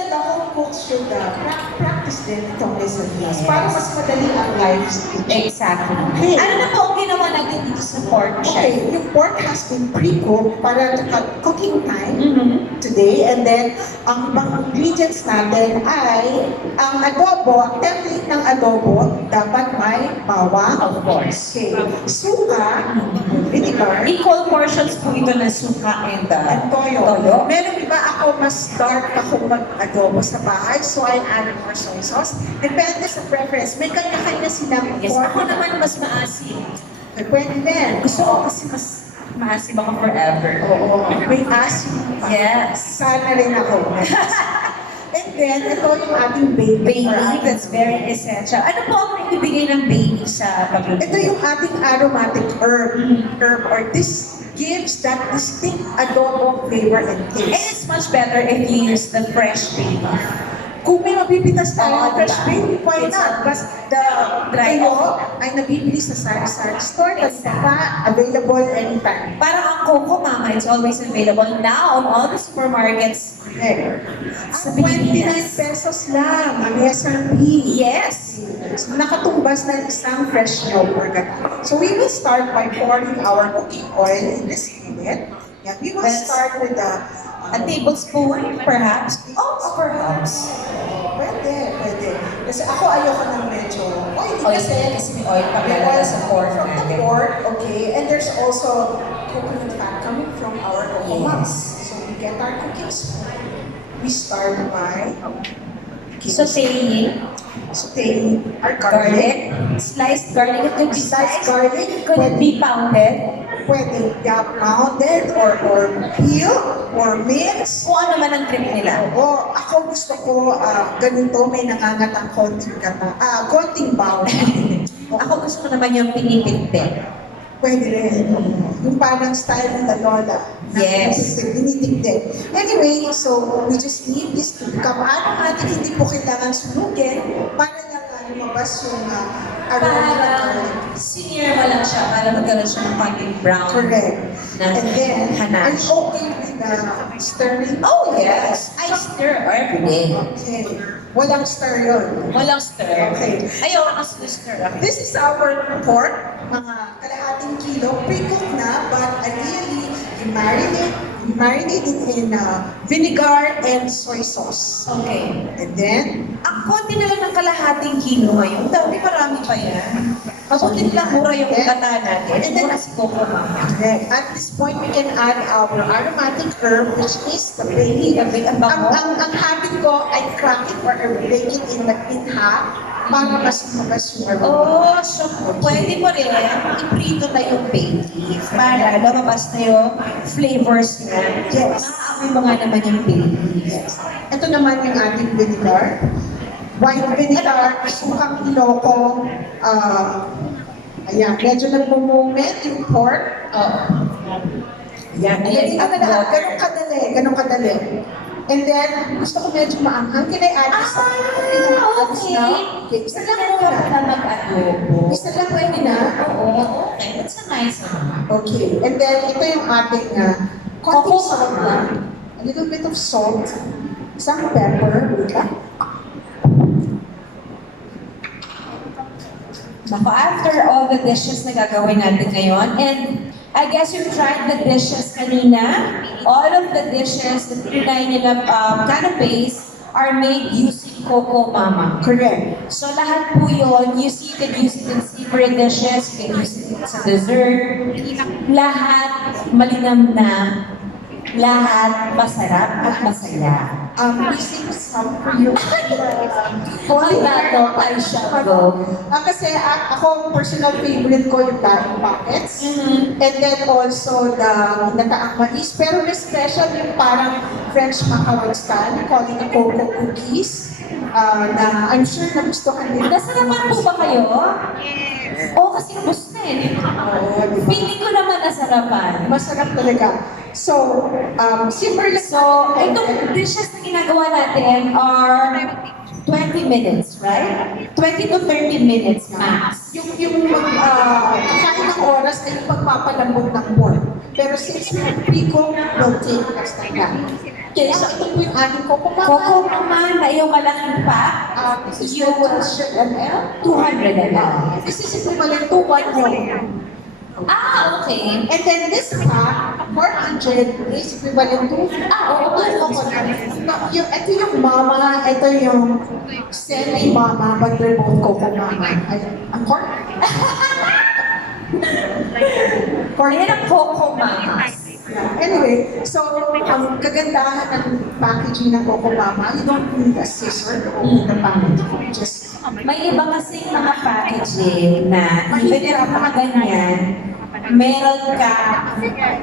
The home cooks should practice din itong recipes para mas madali ang lives. Exactly. Okay. Ano na po ang ginawa natin dito sa pork, chef? Okay, yung pork has been pre-cooked para cooking time today. And then, ang ibang ingredients natin ay ang adobo, ang template ng adobo, dapat may bawang. Of course. Okay, suka, vinegar, Equal portions po ito ng suka and and toyo. toyo. Meron iba ako mas dark ako mag-adobo sa bahay, so I add more soy sauce. Depende sa preference. May kanya-kanya silang Yes, pork. ako naman mas maasim. Eh, pwede din. Gusto ko kasi mas maasim ako forever. Oo, may asin pa. Yes. Sana rin ako. And then, ito yung ating baby. Bay leaf, that's very essential. Ano po ang ibibigay ng bay leaf sa pagluluto? Ito yung ating aromatic herb or this gives that distinct adobo flavor and And taste. it's much better if you use the fresh bay leaf. Kung may mapipitas tayo Oo, ng fresh diba? baby, why It's not? But the dry tuyo ay nabibili sa sari-sari store at saka available anytime. Parang ang coco, mama, it's always available now on all the supermarkets. Okay. Sa Ang 29 Pilipinas. pesos lang ang SRP. Yes. Nakatumbas ng isang fresh yogurt. So we will start by pouring our cooking oil in the skillet. Yeah, we will That's- start with the A tablespoon, perhaps. Oh, perhaps. Pwede. Kasi ako ayoko ng medyo oily Kasi may oil pa may talaga oil sa pork from the natin. pork, okay. And there's also coconut fat coming from our coconut. Yes. So we get our cooking spoon. We start by Sauteing sauteing our garlic. garlic. Sliced garlic. It could be Sliced sliced. garlic. Could it be pounded? Pwede pounded or peel or mix. Kung ano man ang trip nila. O ako gusto ko ganito, may nangangatang konting bawang. Ako gusto ko naman yung pinipit-pit. Pwede rin. Yung parang style ng lola. Yes. Dinitigdin. Anyway, so we just need this to become aromatic. Hindi po kailangan sunugin para lang lumabas yung aroma ng garlic. Para senior mo lang siya para magkaroon siya ng paging brown. Correct. Na And then, I'm hanash. okay with stirring. Oh yes, I stir every day. Okay. Walang stir yun. Walang stir. Okay. Ayaw ako stir ako. This is our pork, mga kalahating kilo, pre-cooked na, but ideally, you marinate it in vinegar and soy sauce. Okay. And then, Ang konti na lang ng kalahating kilo ngayon. Dati marami pa yan. Mabuti lang mura yung gata natin. And then- Mura si Coco Mama. at this point, we can add our aromatic herb, which is the bay leaf. Ang bango. Ang habit ko, I crack it or I break it in half para mas lumabas yung aroma. Oh, so pwede mo rin iprito na yung bay leaf para lumabas na yung flavors niya. Yes. Maaamoy mo nga naman yung bay leaf. Yes. Ito naman yung ating vinegar. White vinegar, sukang iloko. Ayan, medyo nagmo-moment yung pork. Oo. Ayan, Ayan, ayan, ganun kadali. And then, gusto ko medyo maanghang. Can I add this? Okay. Okay, isa lang Kailan muna. ka mag-adobo? Isa lang pwede na. Oo, okay. That's a nice one. Okay, and then ito yung ating konting Coco salt Mama. lang. A little bit of salt. Isang pepper. Wait lang. Naku, after all the dishes na gagawin natin ngayon, and I guess you tried the dishes kanina. All of the dishes, the 39 nila canapes are made using Coco Mama. Correct. So lahat po yun, you can use it in savory dishes, you can use it sa dessert. Lahat malinam na, lahat masarap at masaya. We sing some for you. Kung dato ay siya go. Kasi ako, personal favorite ko yung daing packets. And then also the ginataang mais. Pero may special yung parang French macaron style. We call it the cocoa cookies. Na I'm sure nagustuhan din. Nasarapan po ba kayo? Oo, kasi ubos na eh. Oo, di ba? Feeling ko naman nasarapan. Masarap talaga. So, simmer lang. So, itong dishes na ginagawa natin are 29 30 minutes, right? 20 to 30 minutes max. Kakain ng oras ay yung pagpapalambot ng pork. Pero since we have pre-cook, we'll take less than that. Okay, so ito po yung ating Coco Mama. Coco Mama na yung malaking pack, This is yung 200 ml. 200 ml. This is equivalent to 1 roll. Ah, okay. And then this pack, 400 is equivalent to coconut. Ito yung mama, ito yung semi-mama, but they're both Coco Mama. Ang corn? Yan ang Coco Mama. Anyway, so ang kagandahan ng packaging ng Coco Mama, you don't need a scissor to open the packaging. Just May iba kasing mga packaging na even if mga ganyan, meron ka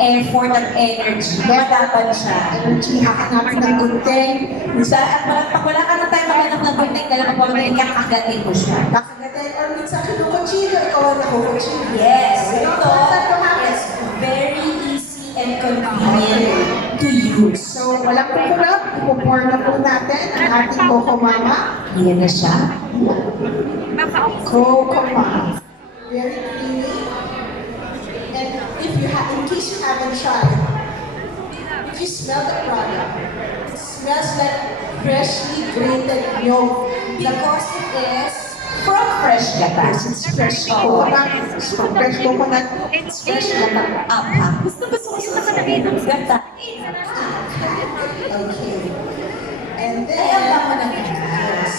effort at energy, madapat siya. energy, hahanapin ng gunting. Minsan, at pag wala ka na tayo maganap ng gunting, dala mo pag ikakagatin mo siya. Nakagatin, or minsan kinukuchilo, ikaw ang nakukuchilo. Yes, ito Ito is very easy and convenient to use. So, walang kukurap, ipupor na po natin ang ating Coco Mama. Yan na siya. Coco Mama. Very creamy. And in case you haven't tried, if you smell the product, it smells like freshly grated milk. Because it is from fresh gata. It's fresh coconut. It's from fresh coconut. It's fresh gata. Apa. Gusto ko sa gata. Okay. And then, Ay, ang bango na niya. yes,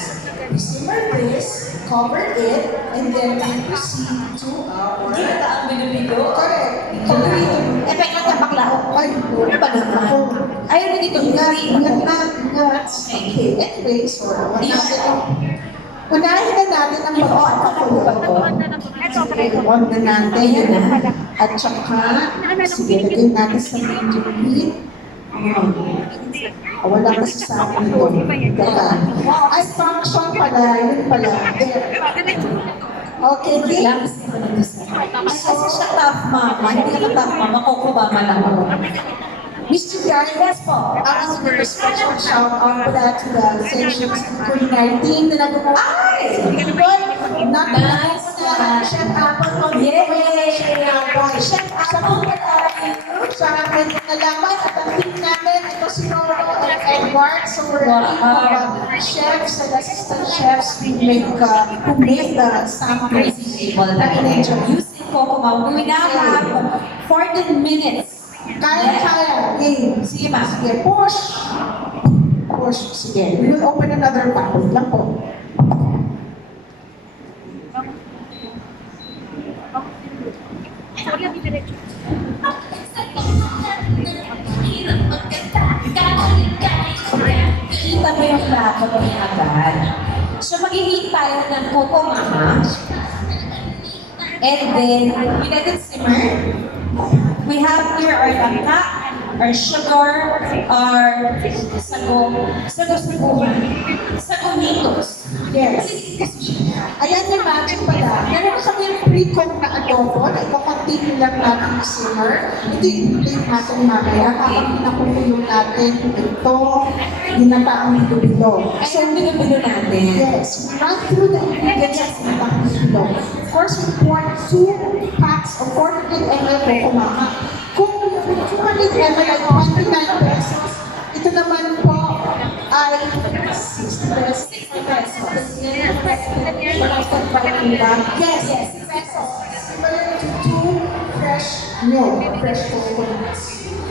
we simmer this, cover it, and then we proceed to our... Gata ang binubigo. Correct. Paborito. Epekto sa baklao. Ay, Ano ba naman? Ayaw na dito. Ingat na. Okay, anyway, so, unahin na natin ang pagpapakulo. Sige, on na natin. Ayan na. At saka, sige, lagay natin sa medium heat. Wala kasi sa akin ito. Teka. Ay, function pala. Yun pala. There. Okay, di. Lang kasi ko nito sa. Kasi siya tough mama. Hindi ka tough mama. Kokobama lang ako. Mr. Gary, Yes po. ang very special shout out pala to the Sensuous Culinary team na nagawa. Ay! Nice! Chef Apple po. Yay! Chef Apple sa akin nalaman at ang team namin, ito si Roro and Edward. So we're a team of chefs and assistant chefs who made the sample. Crazy table na using Coco Mama. We now have 14 minutes. Kaya. Game. Sige ma. Sige, push. Push. Sige. We will open another pack. Wait lang po. Kita mo yung plato mo agad. So mag-heat tayo ng Coco Mama. And then, we let it simmer. We have here our langka, our sugar, our sagonitos. Yes. Ayan yung magic pala. Meron kami yung pre-cook na adobo na ipakontinue lang natin yung simmer. Ito yung plate natin mamaya. Habang pinakukulo natin ito, ginataang bilo-bilo. So, bilo-bilo natin. Yes, we run through the ingredients of ginataang bilo. First, we pour 2 packs of 400 ml Coco Mama. Kung yung 200 ml ay 29 pesos, ito naman po ay 60 pesos. 60 pesos. Yes, 60 pesos. Similar to 2 fresh milk, fresh coconuts.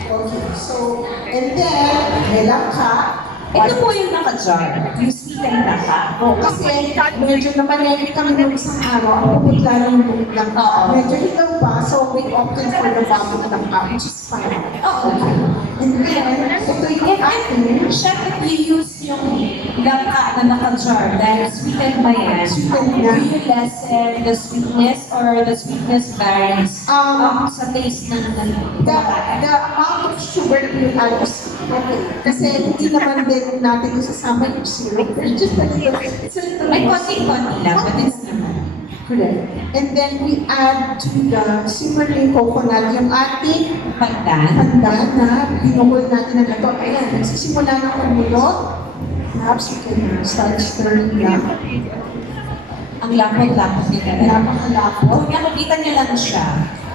Okay, so, and then, may langka. Ito po yung naka-jar. Yung sweet and naka. Kasi medyo naman kami nung isang araw, ang puputla ng bulit lang. Oo. Medyo hilaw pa, so we opted for the bubble ng cup, which is fine. Oo. And then, ito yung ating Chef, if you use yung langka na naka-jar, dahil sweetened ba yan? Sweetened na. Do you lessen the sweetness or the sweetness varies sa taste ng the amount of sugar that you add is okay. Kasi hindi naman din natin isasama yung syrup. There's just a little, it's a little May more konti-konti lang, but it's naman. correct. And then we add to the simmering coconut yung ating Pandan. handa na binuhol natin na gato. Ayan, nagsisimula ng kumulo. Perhaps you can start stirring them. Ang lapot-lapot niya talaga. Napakalapot. Kung nakikita niyo lang siya,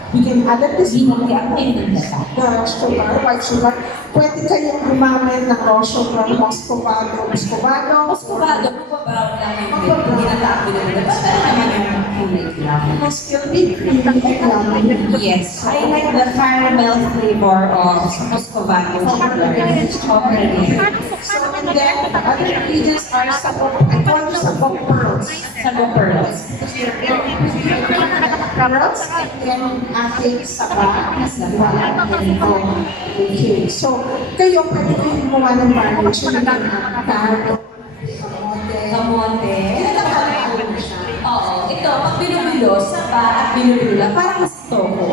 You can add at this hindi ako yung nagdasa. the sugar, white sugar. Pwede kayong gumamit ng raw sugar, muscovado. Muscovado, magpa-brown lang yung cream. Hindi natapon na nila. Basta naman yung kulay lang. Mas will be creamy and yummy. Yes, I like the caramel flavor of Muscovado sugar. Already. So, and then, the other ingredients are sabok. I call them sabok pearls. Sabong pearls. Pearls, and then ating saba. Okay, so, kayo pwede kayong gumawa ng varnish. Yung taro, kamote. Kamote. Kinakalakaan mo siya. Oo, ito, pag binubilo, saba at binubilo lang, parang mas toko.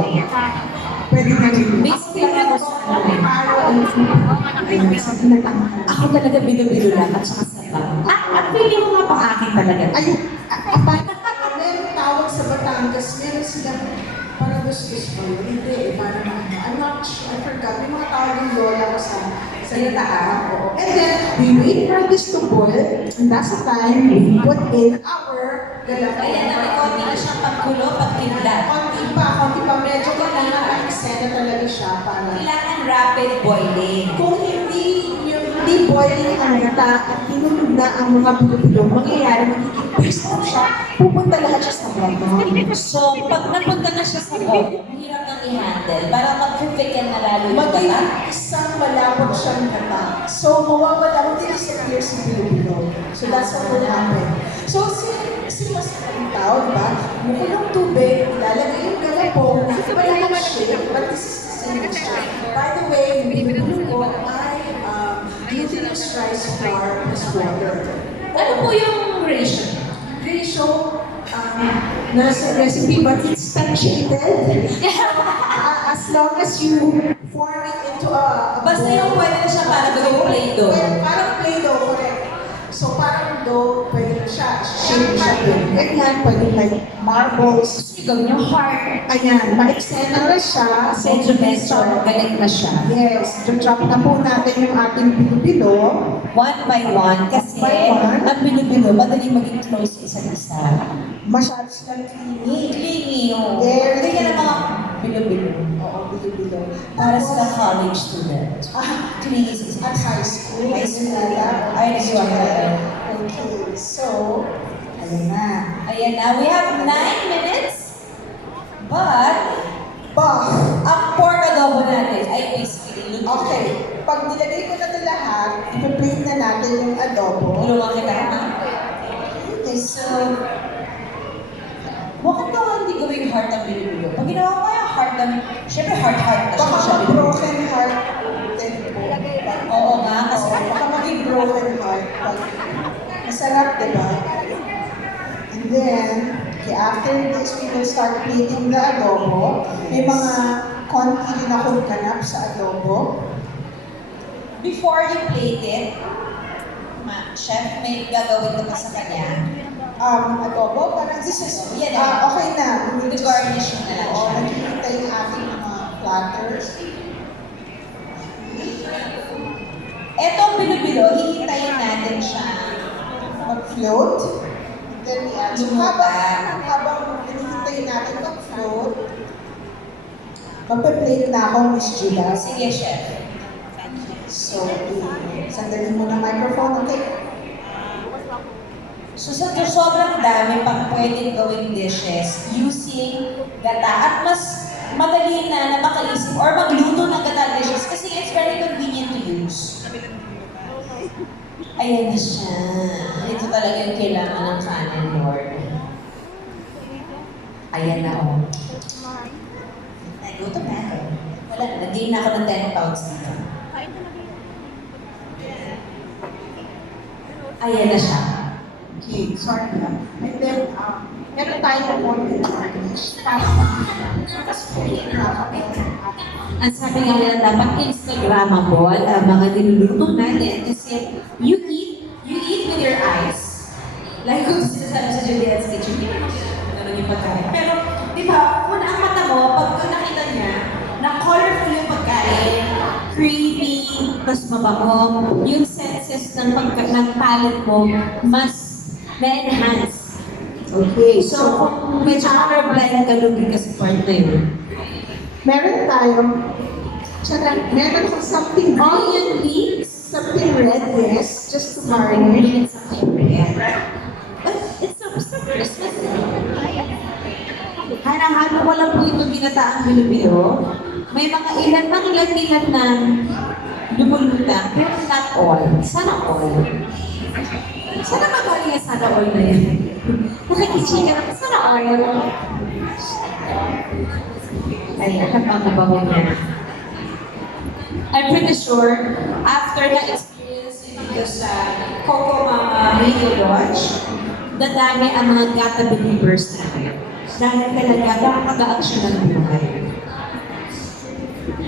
Pwede na rin. Mix lang ako sa Taro and ayun, sa kinakalakaan. Ako talaga binubilo lang at saka saba. At feeling mo nga pa akin talaga. Ayun, meron tawag sa Batangas, meron silang parang gusto ko yun. Hindi, parang ano. I'm not sure, I forgot. May mga tawag yung lola ko sa yataan. And then, we wait for this to boil, and that's the time we put in our galapay. Kaya na may konti na siyang pagkulo, pagkidlat. Konti pa. Medyo kailangan eksena talaga siya para Kailangan rapid boiling. kung hindi boiling ang gata at hinulog na ang mga bilo-bilo, mangyayari, magiging paste na siya, pupunta lahat siya sa bottom. So, pag napunta na siya sa bottom, hirap nang i-handle. Parang mag-thicken na lalo yung Maging gata. isang malapot siyang gata. So, mawawala, mag-disappear si bilo-bilo. So, that's what will happen. So, si Mas Pintao, diba? Mukulong tubig, ilalagay yung galapong, wala nang shape, but this is the same mixture. By the way, yung bilo-bilo ko ay glutinous rice flour plus water. Ano po yung ratio? Ratio, nasa recipe, but it's titrated. As long as you form it into a Basta yung pwede na siya para gawing play-doh. Well, parang play-doh, correct. So parang dough, pwede na siya, shape siya doon. Ganyan, pwede like marbles. Gawin yung heart. Ayan, ma-extend na siya. So, Medyo galit na siya. yes, drop na po natin yung ating bilo-bilo. One by one, kasi One by one. ang bilo-bilo, madaling maging close sa isa't isa. Masyado silang creamy. Clingy yung... Very Hindi ka na mga bilo-bilo. Oo, bilo-bilo. Para sila college student. Ah, Clingy sa isa't at isa. high school. High school. Ay, nag-iwan ka rin. Okay, so, ayun na. Ayan na, we have 9 minutes. But, ang pork adobo natin ay basically luto. Okay, pag nilagay ko na ito lahat, ipa-plate na natin yung adobo. Tulungan kita ha? Okay, so, Bakit daw hindi gawing heart ang bilo-bilo? Pag ginawa ko yung heart ng... Siyempre heart-heart na baka siya bilo-bilo. mag-broken heart din po. Oo nga, kasi Oo, baka maging broken heart. But, masarap, diba? And then, okay, after this, we will start plating the adobo. May mga konti rin akong ganap sa adobo. Before you plate it, chef, may gagawin ka pa sa kanya. Adobo, parang this is, Yan okay na. I-garnish na lang Oo, siya. nakikita yung ating mga platters. Etong bilo-bilo, hihintayin natin siya. Mag-float. Then, yeah. So, Lumutan. habang hinihintay natin mag-float, magpa-plate na ako, Miss Julia. Sige, chef. So, sandali mo na microphone, okay? So sa sobrang dami pang pwedeng gawing dishes using gata at mas madali na makaisip or magluto ng gata dishes kasi it's very convenient to use. Ayan na siya. Ito talaga yung kailangan ng kanin, Lord. Ayan na, oh. Nagutom na ako. Wala, nag-gain na ako ng 10 pounds dito. Ayan na siya. Okay, sorry na. And then, meron tayong konti garnish. Tapos, Ang sabi nga nila, dapat Instagrammable ang mga niluluto natin kasi you eat with your eyes. Like kung sinasabi sa Juliet's Kitchen, hindi naman ganun yung pagkain. Pero, di ba, kung ang mata mo, pag nakita niya, na colorful yung pagkain, creamy, mas mabango, yung sense juiciness ng palate mo, mas na-enhance. Okay, So, kung medyo colorblind ka, lugi ka sa part na yun. meron tayong, meron sa something Onion leeks, something red, yes, just to marinate. and something red. But it's so Christmas. Hanang-hano ko lang po itong ginataang bilo-bilo. May mga ilan na lumulutang, pero not all. Sana all. Sana magaling ang sana all na yan. Nakikichika na, sana all. Ayan, habang nabago niya. I'm pretty sure, after na-experience dito sa Coco Mama Radio Lodge, dadami ang mga gata believers natin. Dahil talaga, nakakagaang siya ng buhay.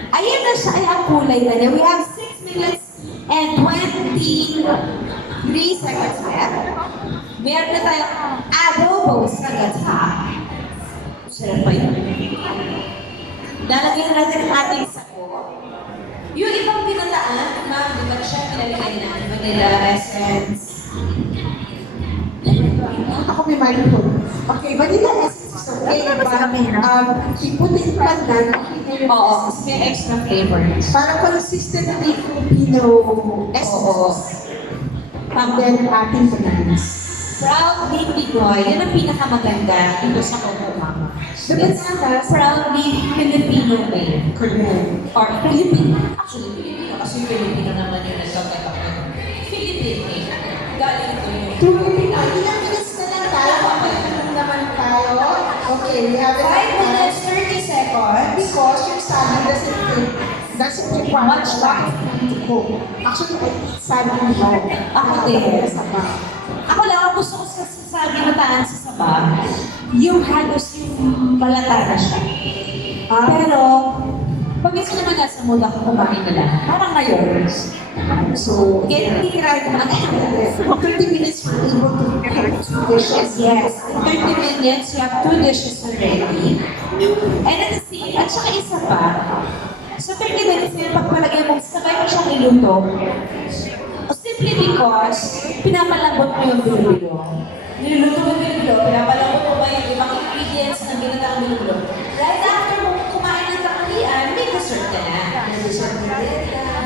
Ayan na siya, ay ang kulay na niya. We have 6 minutes and 23 seconds left. Meron na tayong adobo sa gata. Sarap pa yun. Lalagyan natin ang ating sako. Yung ibang pinataan, ma'am, di ba siya pinalagay na vanilla essence? Ako may microphone. Okay, vanilla essence is okay, but iputin pa na, Oo, may extra flavor. para consistently Filipino essence. And then ating bananas. Proudly Pinoy, yun ang pinakamaganda dito sa Coco Mama. The bananas, Proudly Filipino made. correct. Or Filipino. Actually, Filipino kasi Filipino naman yung nagkakita ko. Philippine made. Galing ito yung... True Pinoy. Ilang minutes na lang tayo. Pagkakulong naman tayo. Okay, we have 5 minutes, 30 seconds. Because yung saging doesn't require much time to cook. Actually, saging no. Ako din. Saba. Ako lang, ang gusto ko sa sabi mataan sa saba, yung halos yung balata na siya. Pero, pag minsan naman nasa mood ako kumain na lang, parang ngayon. So, hindi try ko man. 30 minutes you're able to cook 2 dishes. Yes, in 30 minutes, you have 2 dishes already. And at the same, at saka isa pa, so 30 minutes yun, pag palagay mo, sabay mo siyang iluto, simply because, pinapalambot mo yung bilo-bilo. Niluluto mo yung bilo-bilo, pinapalambot mo ba yung ibang ingredients ng ginataang bilo-bilo. Right after mo kumain ng tanghalian, may dessert ka na. May dessert na rin.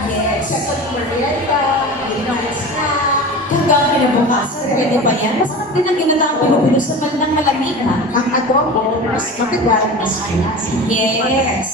Yes. Second merienda, may snack. Hanggang kinabukasan, pwede pa yan. Masarap din ang ginataang bilo-bilo sa ng malamig ha. Ang adobo, mas matagal, mas spicy. Yes.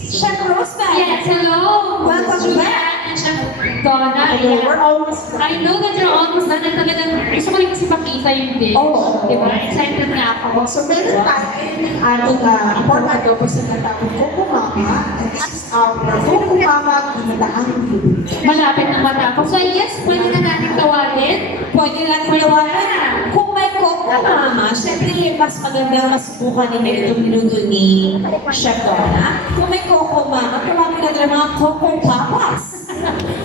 Chef Rosemary. Yes, hello! Welcome Julian back. and Chef Donna. Okay, we're Ayan. almost done. I know that you're almost done. And talagang gusto ko rin kasi pakita yung dish. Oo. Di ba? Excited na ako. So, meron tayo ating pork adobo sa natawag Coco Mama. And this is our Coco Mama ginataang bibig. Malapit na matapos. So yes, pwede na natin tawagin. Pwede natin tawagan. Kung may Coco Mama, syempre mas magandang masubukan ninyo itong minuto ni Chef Donna. Kung may Coco Mama, tawagin natin ang mga Coco Papas.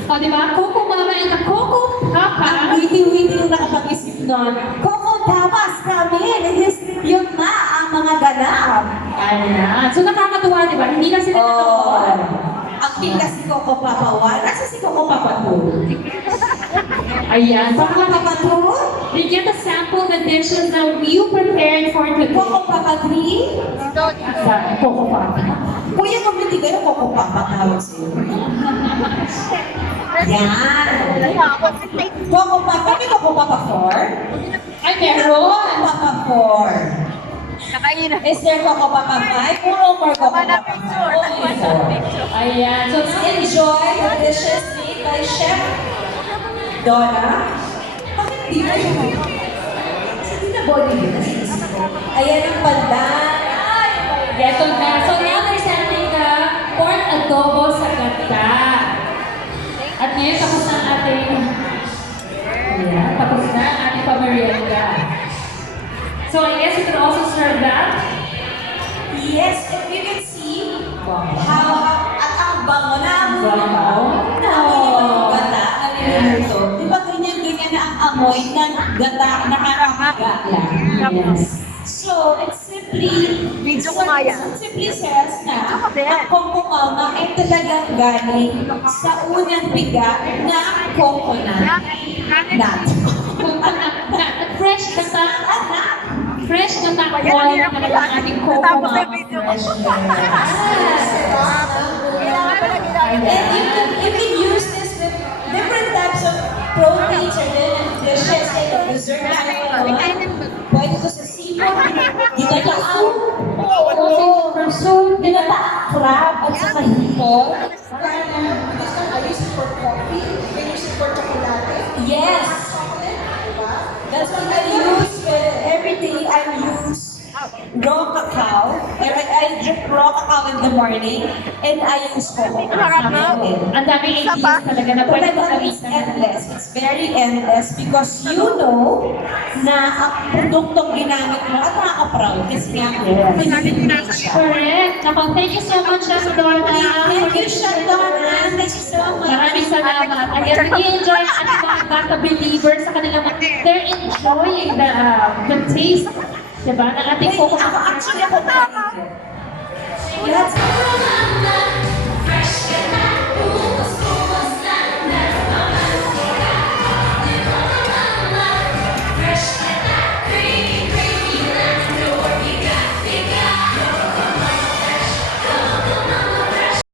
O di ba? Coco Mama and the Coco Ang Papa. witty-witty yung nakapag-isip nun. Coco Papas kami! Yun na ang mga ganap. Ayan. So nakakatuwa, di ba? Hindi kasi Oh, nakakatuwa. ang bigla si Coco Papa 1. Nasa si Coco Papa 2? Ayan. So Coco Papa 2? you get to sample the dishes that you prepared for today. Coco Papa 3? Coco Papa. Kuya, kung hindi kayo Coco Papa tawag sa'yo. Yan. Coco Papa, may Coco Papa 4? Ay, meron! Coco Papa 4. Is there Coco Papa 5? Puro more Coco Papa 5. Only 4. Ayan. So, Enjoy the dishes made by Chef Donna. Bakit di mo yun? Kasi di na body yun. Ayan ang pandan. Ito na. So now they're serving the pork adobo sa gata. At ngayon tapos na ang ating tapos na ang ating pamerienda. So I guess you can also serve that. Yes, if you can see how at ang bango na ang Bango. yung gata na niluluto. Di ba ganyan-ganyan na ang amoy ng gata na nakakaga lang? Yes. So, it's simple simply says na ang Coco Mama ay talagang galing sa unang biga ng coconut nut. Fresh na ta. Fresh na ta. Oil na talaga ang ating Coco Mama. And you can use this with different types of proteins or dishes like a dessert pwede ko sa seafood, ginataang ginataang crab at saka hipon. I use it for coffee, I use it for chocolate. Yes, that's what I use with every day. I use raw cacao. I drink raw cacao in the morning and I use cocoa. Ang daming ideas talaga na pwede But it's endless. It's very endless because you know na ang produktong ginamit mo at nakaka-proud kasi nga siya. Correct. Naku, thank you so much, Chef Dorna. Thank you, Shadona. Thank you so much. Maraming salamat. Again, i-enjoy ang ating mga Bata Believers sa kanilang, they're enjoying the taste, diba, ng ating Ako coconut. actually ako. Let's